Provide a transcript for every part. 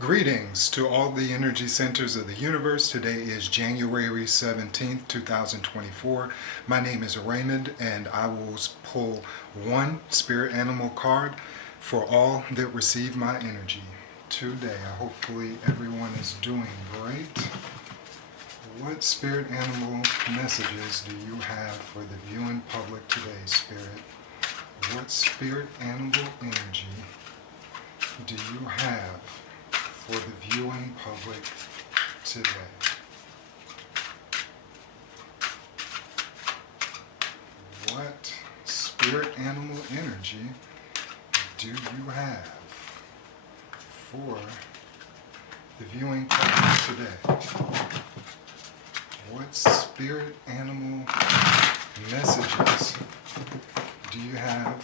Greetings to all the energy centers of the universe. Today is January 17th, 2024. My name is Raymond, and I will pull one spirit animal card for all that receive my energy today. Hopefully, everyone is doing great. What spirit animal messages do you have for the viewing public today, Spirit? What spirit animal energy do you have for the viewing public today? What spirit animal energy do you have for the viewing public today? What spirit animal messages do you have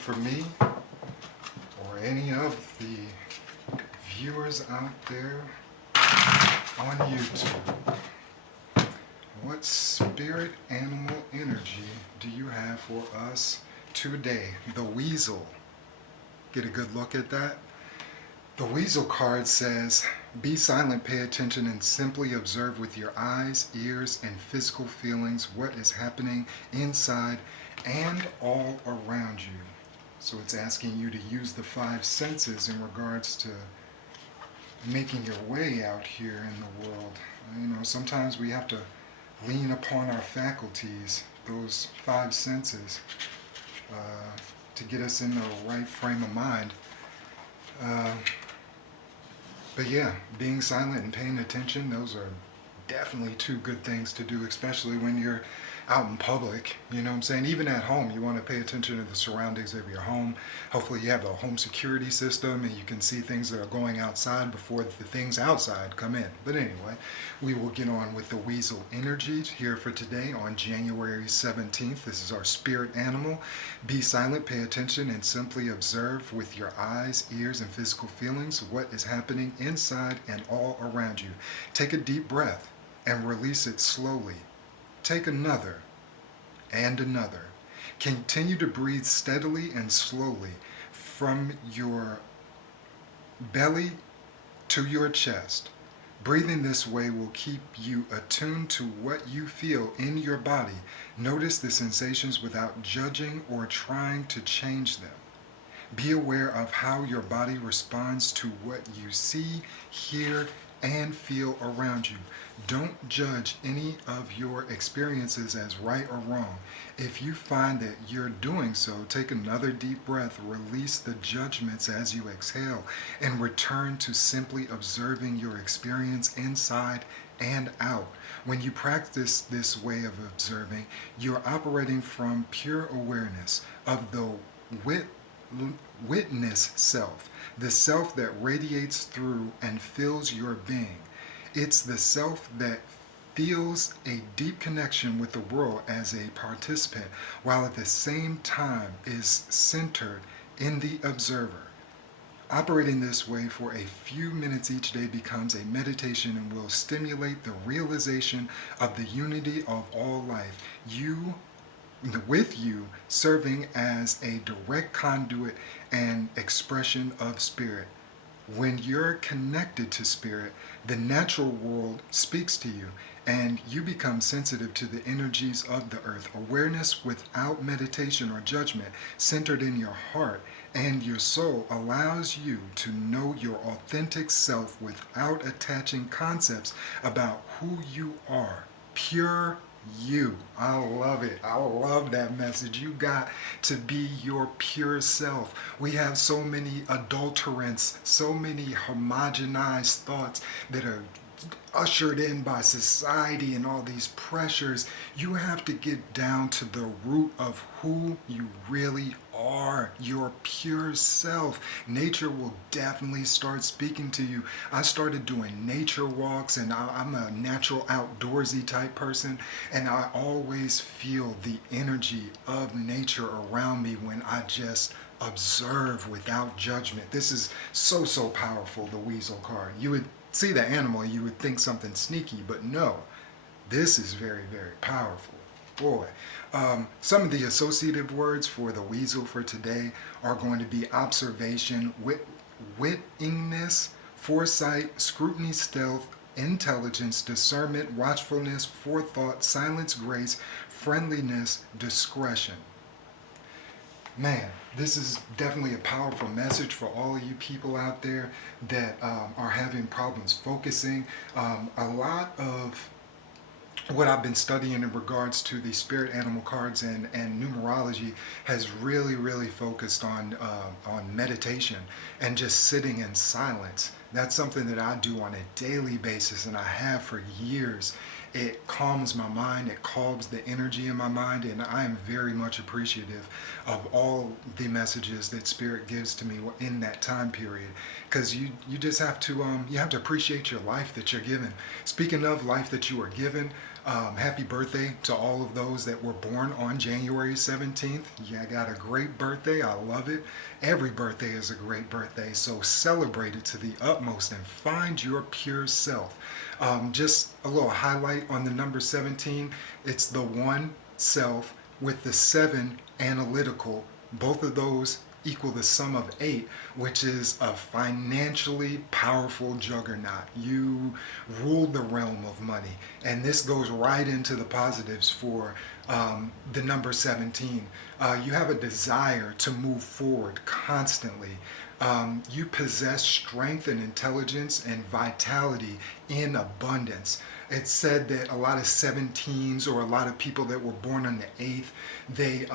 for me or any of the viewers out there on YouTube? What spirit animal energy do you have for us today? The weasel. Get a good look at that. The weasel card says, be silent, pay attention, and simply observe with your eyes, ears, and physical feelings what is happening inside and all around you. So it's asking you to use the five senses in regards to making your way out here in the world. You know, sometimes we have to lean upon our faculties, those five senses, to get us in the right frame of mind. But yeah, being silent and paying attention, those are definitely two good things to do, especially when you're out in public. You know what I'm saying? Even at home, you want to pay attention to the surroundings of your home. Hopefully you have a home security system and you can see things that are going outside before the things outside come in. But anyway, we will get on with the weasel energy here for today on January 17th. This is our spirit animal. Be silent, pay attention, and simply observe with your eyes, ears, and physical feelings what is happening inside and all around you. Take a deep breath and release it slowly. Take another and another. Continue to breathe steadily and slowly from your belly to your chest. Breathing this way will keep you attuned to what you feel in your body. Notice the sensations without judging or trying to change them. Be aware of how your body responds to what you see, hear, and feel around you. Don't judge any of your experiences as right or wrong. If you find that you're doing so, take another deep breath, release the judgments as you exhale, and return to simply observing your experience inside and out. When you practice this way of observing, you're operating from pure awareness of the witness self, the self that radiates through and fills your being. It's the self that feels a deep connection with the world as a participant, while at the same time is centered in the observer. Operating this way for a few minutes each day becomes a meditation and will stimulate the realization of the unity of all life. With you serving as a direct conduit and expression of spirit. When you're connected to spirit, the natural world speaks to you and you become sensitive to the energies of the earth. Awareness without meditation or judgment, centered in your heart and your soul, allows you to know your authentic self without attaching concepts about who you are. Pure you. I love it. I love that message. You got to be your pure self. We have so many adulterants, so many homogenized thoughts that are ushered in by society and all these pressures. You have to get down to the root of who you really are, your pure self. Nature will definitely start speaking to you. I started doing nature walks, and I'm a natural outdoorsy type person, and I always feel the energy of nature around me when I just observe without judgment. This is so powerful, the weasel card. You would see the animal, you would think something sneaky, but no, this is very powerful. Boy, some of the associative words for the weasel for today are going to be observation, wittingness, foresight, scrutiny, stealth, intelligence, discernment, watchfulness, forethought, silence, grace, friendliness, discretion. Man, this is definitely a powerful message for all of you people out there that are having problems focusing. A lot of what I've been studying in regards to the spirit animal cards and numerology has really focused on meditation and just sitting in silence. That's something that I do on a daily basis and I have for years. It calms my mind, it calms the energy in my mind, and I am very much appreciative of all the messages that Spirit gives to me in that time period. Because you just have to you have to appreciate your life that you're given. Speaking of life that you are given, happy birthday to all of those that were born on January 17th. Yeah, I got a great birthday. I love it. Every birthday is a great birthday, so celebrate it to the utmost and find your pure self. Just a little highlight on the number 17. It's the one self with the 7 analytical. Both of those equal the sum of 8, which is a financially powerful juggernaut. You rule the realm of money. And this goes right into the positives for the number 17. You have a desire to move forward constantly. You possess strength and intelligence and vitality in abundance. It's said that a lot of 17s or a lot of people that were born on the 8th, they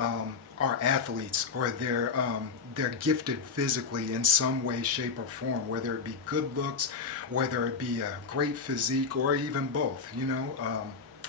are athletes or they're gifted physically in some way, shape, or form, whether it be good looks, whether it be a great physique, or even both.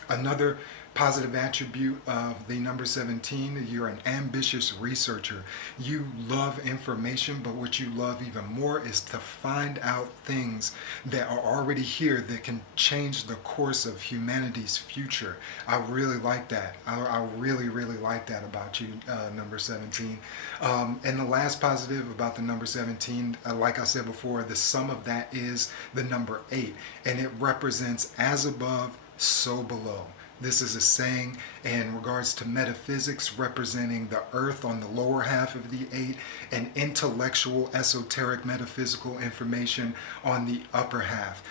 Another positive attribute of the number 17, you're an ambitious researcher. You love information, but what you love even more is to find out things that are already here that can change the course of humanity's future. I really like that. I really like that about you, number 17. And the last positive about the number 17, like I said before, the sum of that is the number 8, and it represents as above, so below. This is a saying in regards to metaphysics, representing the earth on the lower half of the 8 and intellectual, esoteric, metaphysical information on the upper half.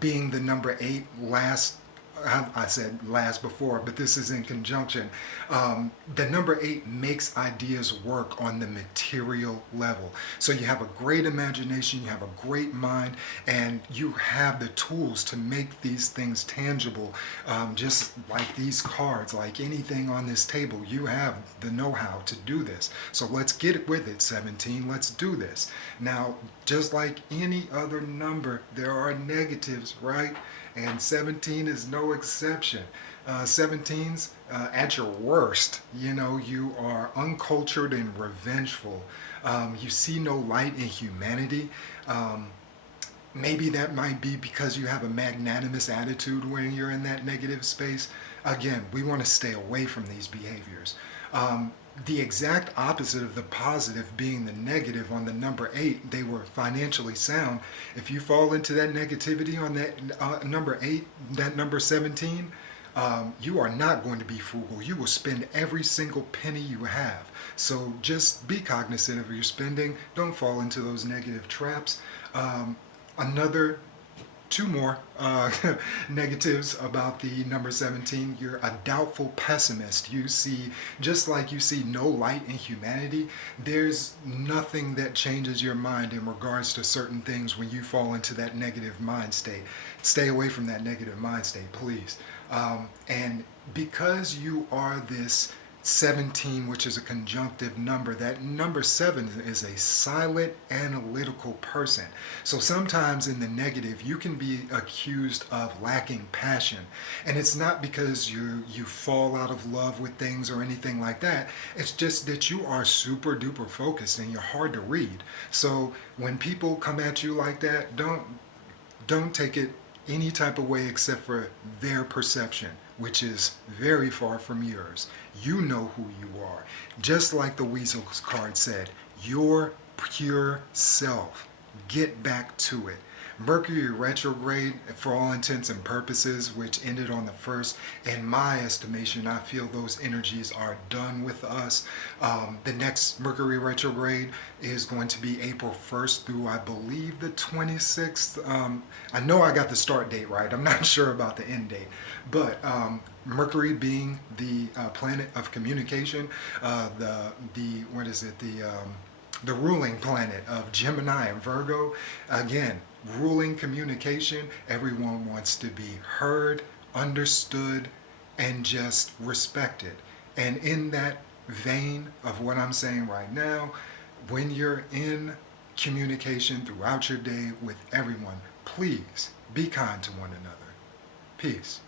Being the number 8, last, I said last before, but this is in conjunction. The number 8 makes ideas work on the material level. So you have a great imagination, you have a great mind, and you have the tools to make these things tangible. Just like these cards, like anything on this table, you have the know-how to do this. So let's get with it, 17. Let's do this. Now, just like any other number, there are negatives, right? And 17 is no exception. 17s, at your worst, you are uncultured and revengeful. You see no light in humanity. Maybe that might be because you have a magnanimous attitude when you're in that negative space. Again, we want to stay away from these behaviors. The exact opposite of the positive being the negative on the number 8, they were financially sound. If you fall into that negativity on that number 8, that number 17, you are not going to be frugal. You will spend every single penny you have. So just be cognizant of your spending. Don't fall into those negative traps. Another 2 more negatives about the number 17. You're a doubtful pessimist. You see, just like you see no light in humanity, there's nothing that changes your mind in regards to certain things when you fall into that negative mind state. Stay away from that negative mind state, please. And because you are this 17, which is a conjunctive number, that number 7 is a silent, analytical person. So sometimes in the negative, you can be accused of lacking passion. And it's not because you fall out of love with things or anything like that. It's just that you are super duper focused and you're hard to read. So when people come at you like that, don't take it any type of way except for their perception, which is very far from yours. You know who you are. Just like the Weasel's card said, your pure self. Get back to it. Mercury retrograde, for all intents and purposes, which ended on the 1st, in my estimation, I feel those energies are done with us. The next Mercury retrograde is going to be April 1st through, I believe, the 26th. I know I got the start date right. I'm not sure about the end date. But Mercury being the planet of communication, what is it? The ruling planet of Gemini and Virgo, again, ruling communication. Everyone wants to be heard, understood, and just respected. And in that vein of what I'm saying right now, when you're in communication throughout your day with everyone, please be kind to one another. Peace.